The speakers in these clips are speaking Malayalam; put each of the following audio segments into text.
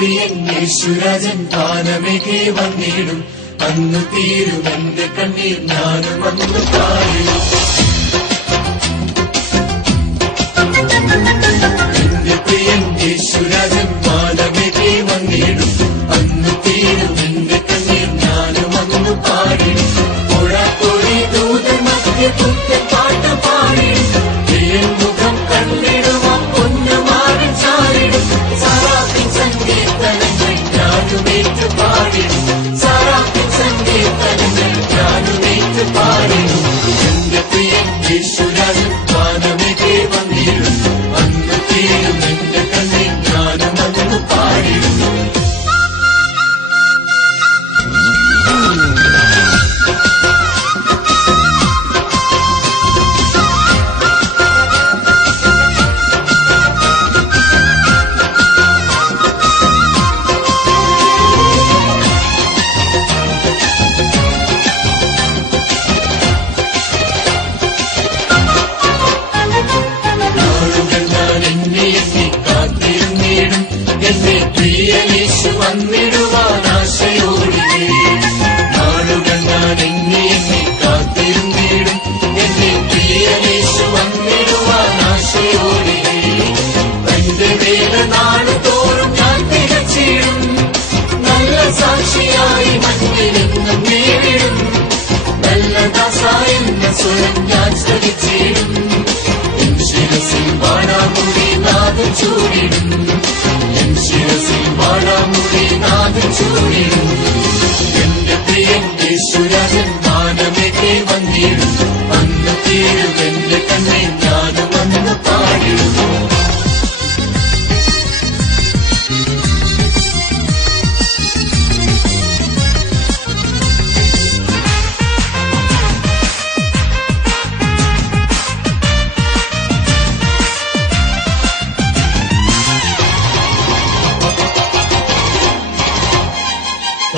പ്രിയൻ യേശുരാജൻ വാനമേഘേ വന്നിടും. അന്നു തീരും എന്റെ കണ്ണീർ, ഞാനും അന്നു പാടിടും. എന്റെ പ്രിയൻ യേശുരാജൻ വാനമേഘേ വന്നിടും. അന്നു തീരും എന്റെ കണ്ണീർ, ഞാനും അന്നു പാടിടും. പുഴപ്പൊഴി ദൂതൻ മധ്യ പുത്തൻ പാട്ട് പാടിടും. പ്രിയൻ മുഖം കണ്ടിടുവാൻ പൊന്നുമാറിൻ ചാടിടും. സാറാത്തിൻ സങ്കീർത്തനങ്ങൾ ഞാനുമേറ്റ് പാടിടും. സാറാത്തിൻ സങ്കീർത്തനങ്ങൾ ഞാനുമേറ്റ് പാടിടും. എന്റെ പ്രിയൻ യേശുരാജൻ വാനമേഘേ വന്നിടും. അന്ന് തീരും എന്റെ കണ്ണീർ, ഞാനും അന്ന് പാടിടും. എന്നെ പ്രിയനേശു വന്നിടുവാൻ ആശയോടില്ലേ. നാളുകൾ ഞാൻ എന്നെ കാത്തിരുന്നിടും. എന്നെ പ്രിയനേശു വന്നിടുവാൻ ആശയോടില്ലേ. തന്റെ വേല നാളുതോറും ഞാൻ തികച്ചിടും. നല്ല സാക്ഷിയായി മണ്ണിലെന്നും നേരിടും. നല്ല ദാസ എന്ന സ്വരം ഞാൻ ശ്രമിച്ചിടും. എൻ ശിരസിൽ വാടാമുടി നാദം ചൂടിടും. എൻ ശിരസിൽ വാടാമുടി നാദം ചൂടിടും. എന്റെ പ്രിയൻ യേശുരാജൻ വാനമേഘേ വന്നിടും. അന്ന് തീരും എന്റെ കണ്ണീർ, ഞാനും അന്ന് പാടിടും.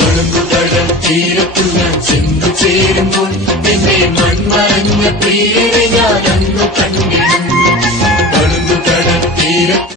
ഒഴുകുകടൽ തീരത്തു ഞാൻ ചെന്നു ചേരുമ്പോൾ എന്നെ മൺമറഞ്ഞ പ്രിയരെ ഞാൻ അന്നു കണ്ടിടും. ഒഴുകുകടൽ തീരത്ത്